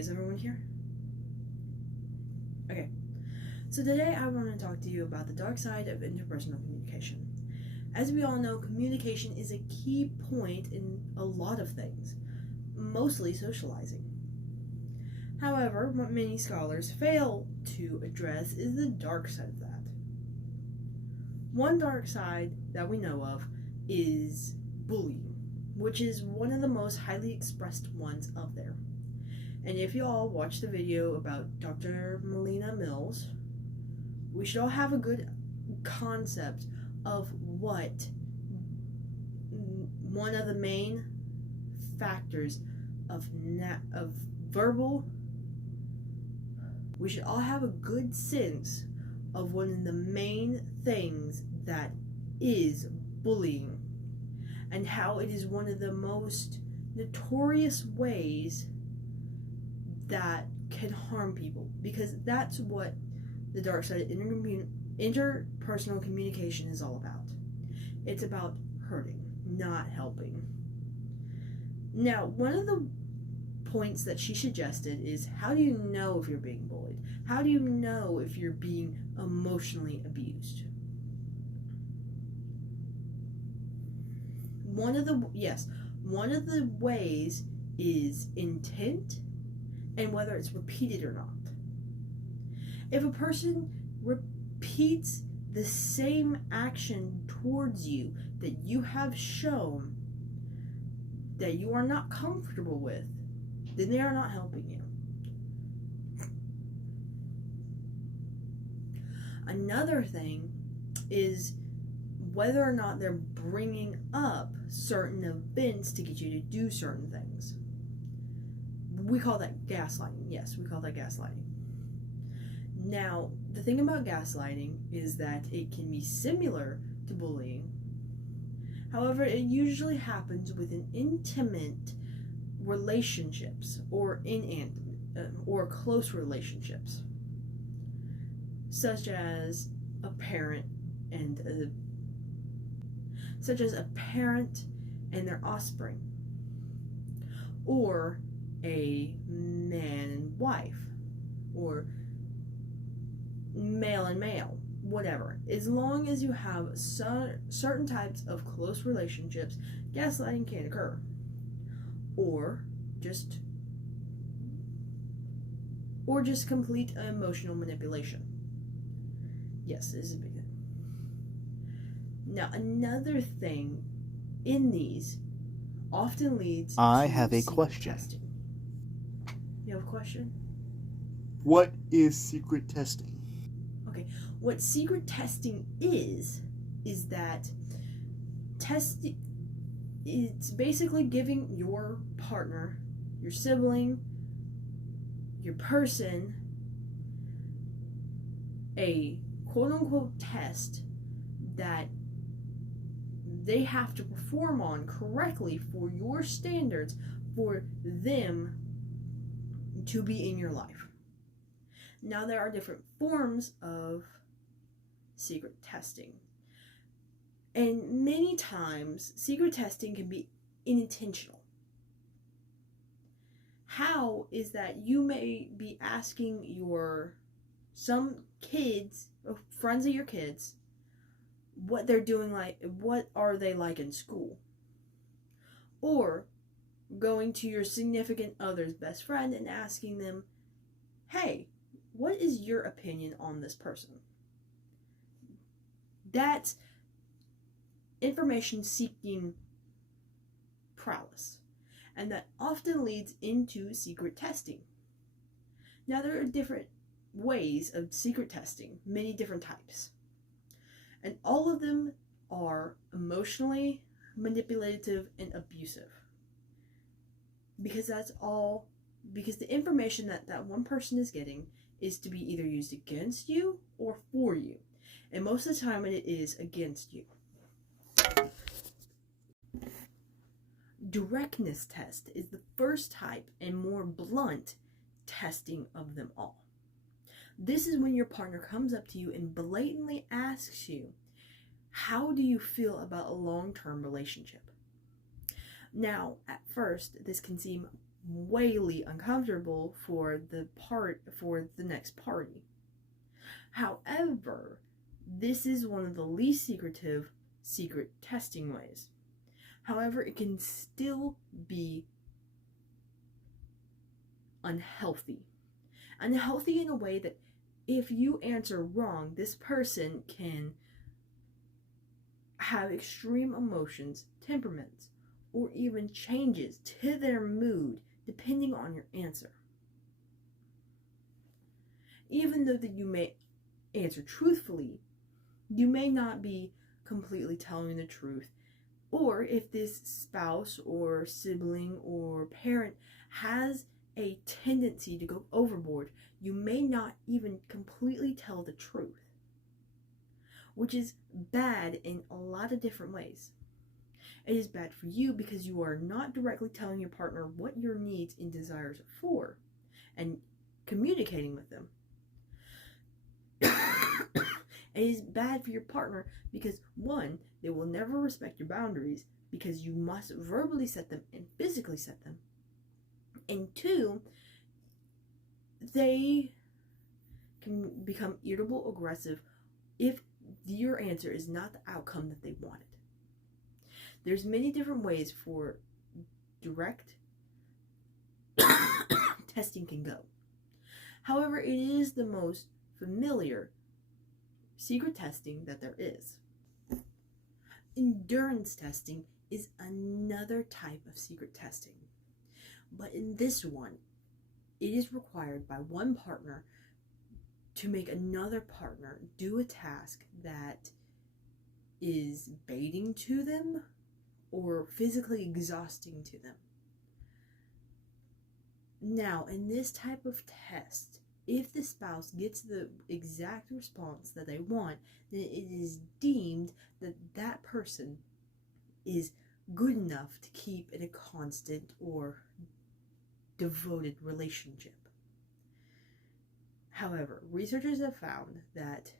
is everyone here? Okay, so today I want to talk to you about the dark side of interpersonal communication. As we all know, communication is a key point in a lot of things, mostly socializing. However, what many scholars fail to address is the dark side of that. One dark side that we know of is bullying, which is one of the most highly expressed ones out there. And if you all watch the video about Dr. Melina Mills, we should all have a good concept of what one of the main factors of verbal. We should all have a good sense of one of the main things that is bullying, and how it is one of the most notorious ways that can harm people, because that's what the dark side of interpersonal communication is all about. It's about hurting, not helping. Now, one of the points that she suggested is, how do you know if you're being bullied? How do you know if you're being emotionally abused? One of the ways is intent and whether it's repeated or not. If a person repeats the same action towards you that you have shown that you are not comfortable with, then they are not helping you. Another thing is whether or not they're bringing up certain events to get you to do certain things. We call that gaslighting. Yes, we call that gaslighting. Now, the thing about gaslighting is that it can be similar to bullying. However, it usually happens within intimate relationships or or close relationships, such as a parent and their offspring, or a man and wife, or male and male, whatever. As long as you have certain types of close relationships, gaslighting can occur. Or just complete emotional manipulation. Yes, this is a big thing. Now, another thing in these often leads I to have a secret question. testing. You have a question? What is secret testing? Okay, what secret testing is that testing. It's basically giving your partner, your sibling, your person, a quote-unquote test that they have to perform on correctly for your standards for them to be in your life. Now, there are different forms of secret testing. And many times, secret testing can be unintentional. How is that you may be asking some kids, or friends of your kids, what they're doing, what are they like in school? Or going to your significant other's best friend and asking them, hey, what is your opinion on this person? That's information seeking prowess, and that often leads into secret testing. Now, there are different ways of secret testing, many different types, and all of them are emotionally manipulative and abusive, because the information that one person is getting is to be either used against you or for you, and most of the time it is against you. Directness test is the first type and more blunt testing of them all. This is when your partner comes up to you and blatantly asks you, how do you feel about a long-term relationship? Now, at first, this can seem wayly uncomfortable for the next party. However, this is one of the least secretive secret testing ways. However, it can still be unhealthy. Unhealthy in a way that if you answer wrong, this person can have extreme emotions, temperaments, or even changes to their mood depending on your answer. Even though that you may answer truthfully, you may not be completely telling the truth. Or if this spouse or sibling or parent has a tendency to go overboard, you may not even completely tell the truth, which is bad in a lot of different ways. It is bad for you because you are not directly telling your partner what your needs and desires are for and communicating with them. It is bad for your partner because, one, they will never respect your boundaries because you must verbally set them and physically set them. And two, they can become irritable, aggressive if your answer is not the outcome that they wanted. There's many different ways for direct testing can go. However, it is the most familiar secret testing that there is. Endurance testing is another type of secret testing. But in this one, it is required by one partner to make another partner do a task that is baiting to them or physically exhausting to them. Now, in this type of test, if the spouse gets the exact response that they want, then it is deemed that that person is good enough to keep in a constant or devoted relationship. However, researchers have found that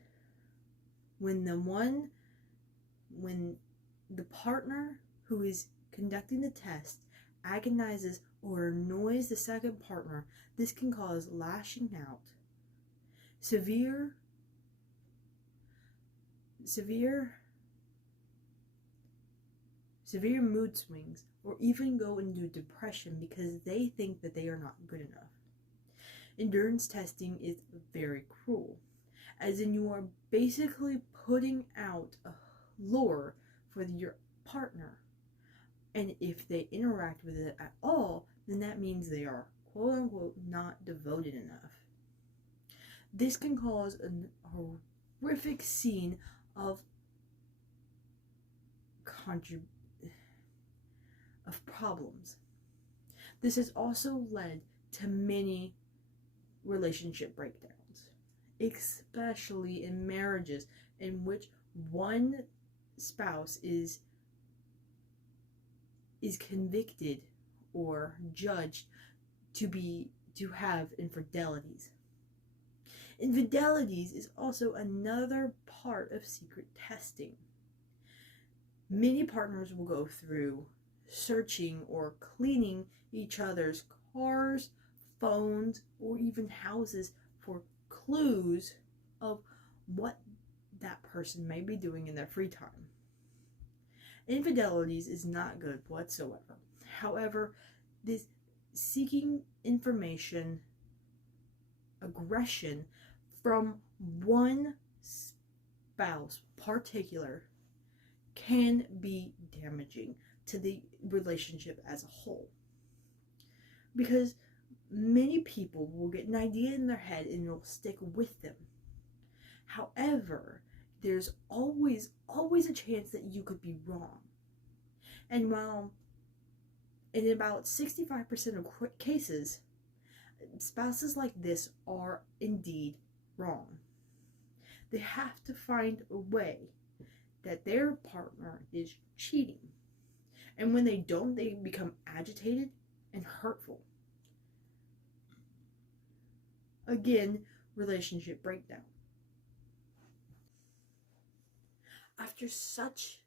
when the partner who is conducting the test agonizes or annoys the second partner, this can cause lashing out, severe mood swings, or even go into depression because they think that they are not good enough. Endurance testing is very cruel, as in you are basically putting out a lure for your partner. And if they interact with it at all, then that means they are quote unquote not devoted enough. This can cause a horrific scene of problems. This has also led to many relationship breakdowns, especially in marriages in which one spouse is convicted or judged to have infidelities. Infidelities is also another part of secret testing. Many partners will go through searching or cleaning each other's cars, phones, or even houses for clues of what that person may be doing in their free time. Infidelities is not good whatsoever. However, this seeking information, aggression from one spouse particular can be damaging to the relationship as a whole. Because many people will get an idea in their head and it'll stick with them. However, there's always a chance that you could be wrong. And while in about 65% of cases, spouses like this are indeed wrong. They have to find a way that their partner is cheating. And when they don't, they become agitated and hurtful. Again, relationship breakdown. After such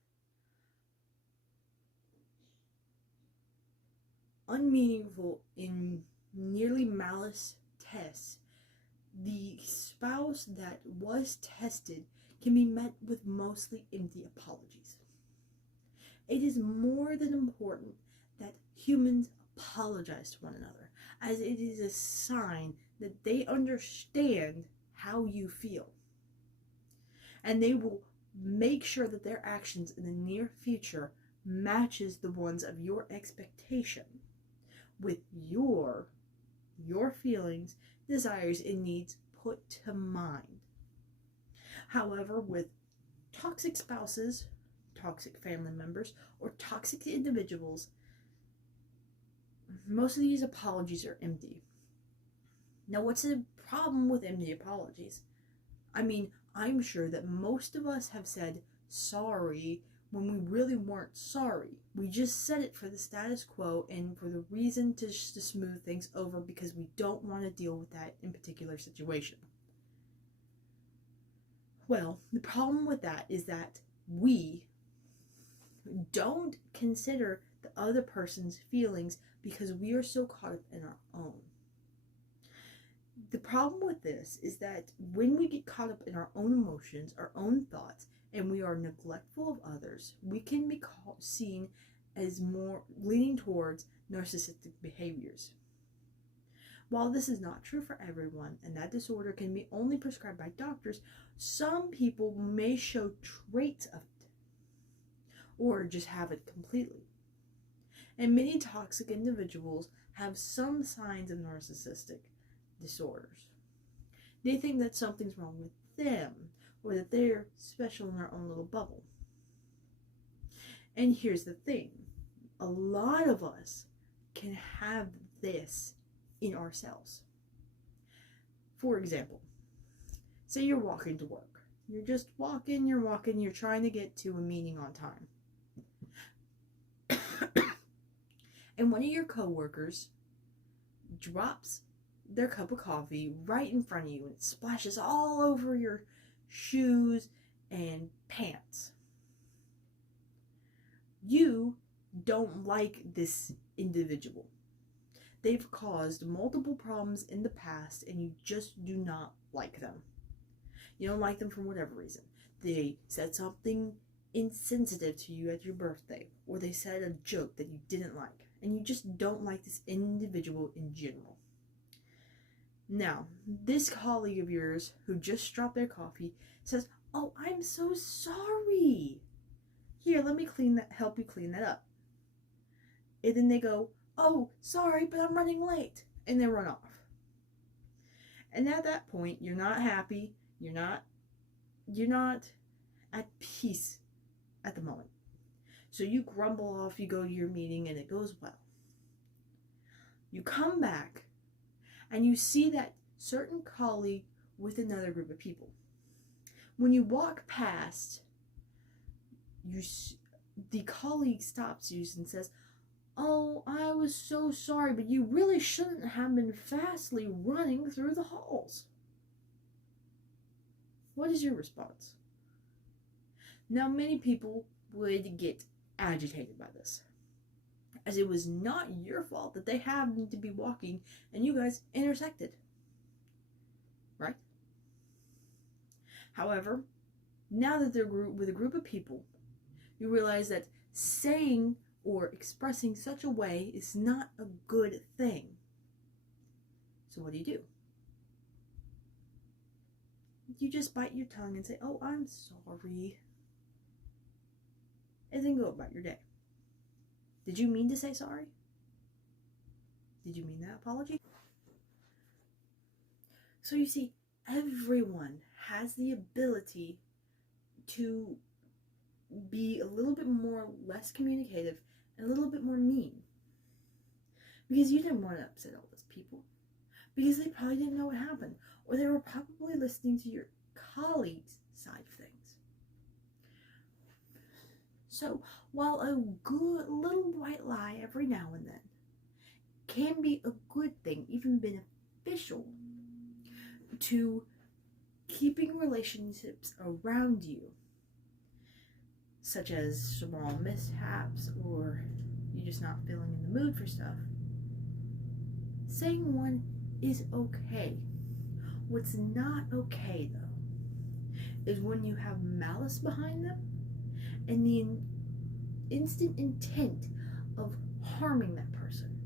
unmeaningful and nearly malice tests, the spouse that was tested can be met with mostly empty apologies. It is more than important that humans apologize to one another, as it is a sign that they understand how you feel. And they will make sure that their actions in the near future matches the ones of your expectation with your feelings, desires, and needs put to mind. However, with toxic spouses, toxic family members, or toxic individuals, most of these apologies are empty. Now, what's the problem with empty apologies? I mean, I'm sure that most of us have said sorry when we really weren't sorry. We just said it for the status quo and for the reason to smooth things over because we don't want to deal with that in particular situation. Well, the problem with that is that we don't consider the other person's feelings because we are so caught up in our own. The problem with this is that when we get caught up in our own emotions, our own thoughts, and we are neglectful of others, we can be seen as more leaning towards narcissistic behaviors. While this is not true for everyone, and that disorder can be only prescribed by doctors, some people may show traits of it, or just have it completely. And many toxic individuals have some signs of narcissistic disorders. They think that something's wrong with them, or that they're special in their own little bubble. And here's the thing, a lot of us can have this in ourselves. For example, say you're walking to work. You're just walking, you're trying to get to a meeting on time. And one of your coworkers drops their cup of coffee right in front of you and it splashes all over your shoes and pants. You don't like this individual. They've caused multiple problems in the past and you just do not like them. You don't like them for whatever reason. They said something insensitive to you at your birthday, or they said a joke that you didn't like, and you just don't like this individual in general. Now, this colleague of yours who just dropped their coffee says, "Oh, I'm so sorry. Here, let me help you clean that up." And then they go, "Oh, sorry, but I'm running late." And they run off. And at that point, you're not happy. You're not at peace at the moment. So you grumble off, you go to your meeting, and it goes well. You come back, and you see that certain colleague with another group of people. When you walk past, the colleague stops you and says, "Oh, I was so sorry, but you really shouldn't have been fastly running through the halls." What is your response? Now, many people would get agitated by this, as it was not your fault that they happened to be walking and you guys intersected, right? However, now that they're with a group of people, you realize that saying or expressing such a way is not a good thing. So what do? You just bite your tongue and say, "Oh, I'm sorry," and then go about your day. Did you mean to say sorry? Did you mean that apology? So you see, everyone has the ability to be a little bit less communicative and a little bit more mean. Because you didn't want to upset all those people. Because they probably didn't know what happened. Or they were probably listening to your colleague's side of things. So, while a good little white lie every now and then can be a good thing, even beneficial to keeping relationships around you, such as small mishaps or you just not feeling in the mood for stuff, saying one is okay. What's not okay, though, is when you have malice behind them and the instant intent of harming that person,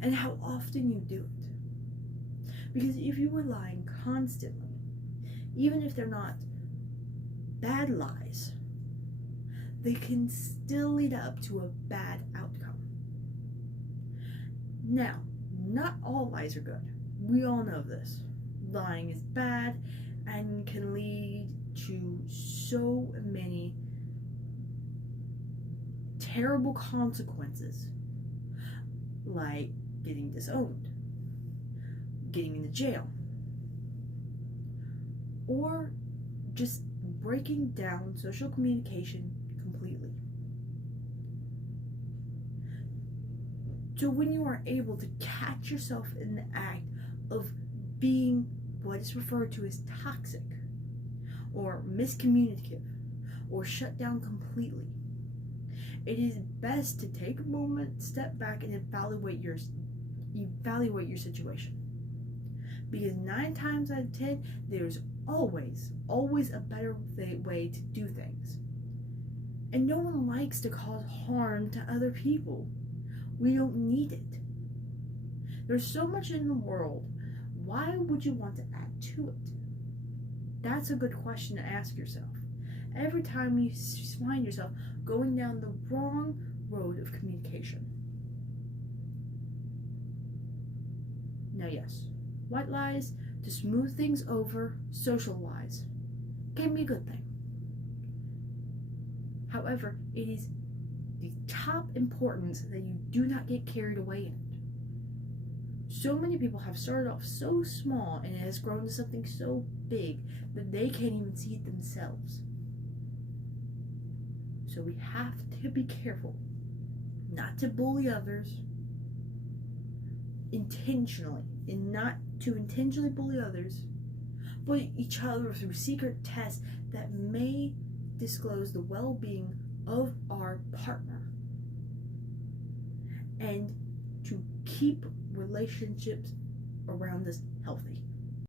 and how often you do it. Because if you were lying constantly, even if they're not bad lies, they can still lead up to a bad outcome. Now, not all lies are good. We all know this. Lying is bad and can lead to so many terrible consequences, like getting disowned, getting into jail, or just breaking down social communication completely. So when you are able to catch yourself in the act of being what is referred to as toxic, or miscommunicative, or shut down completely, it is best to take a moment, step back, and evaluate your situation. Because 9 times out of 10, there's always a better way to do things. And no one likes to cause harm to other people. We don't need it. There's so much in the world. Why would you want to add to it? That's a good question to ask yourself. Every time you find yourself going down the wrong road of communication. Now, yes, white lies to smooth things over, social lies, can be a good thing. However, it is the top importance that you do not get carried away in it. So many people have started off so small and it has grown to something so big that they can't even see it themselves. So we have to be careful not to bully others intentionally, and not to intentionally bully others, but each other through secret tests that may disclose the well-being of our partner, and to keep relationships around us healthy.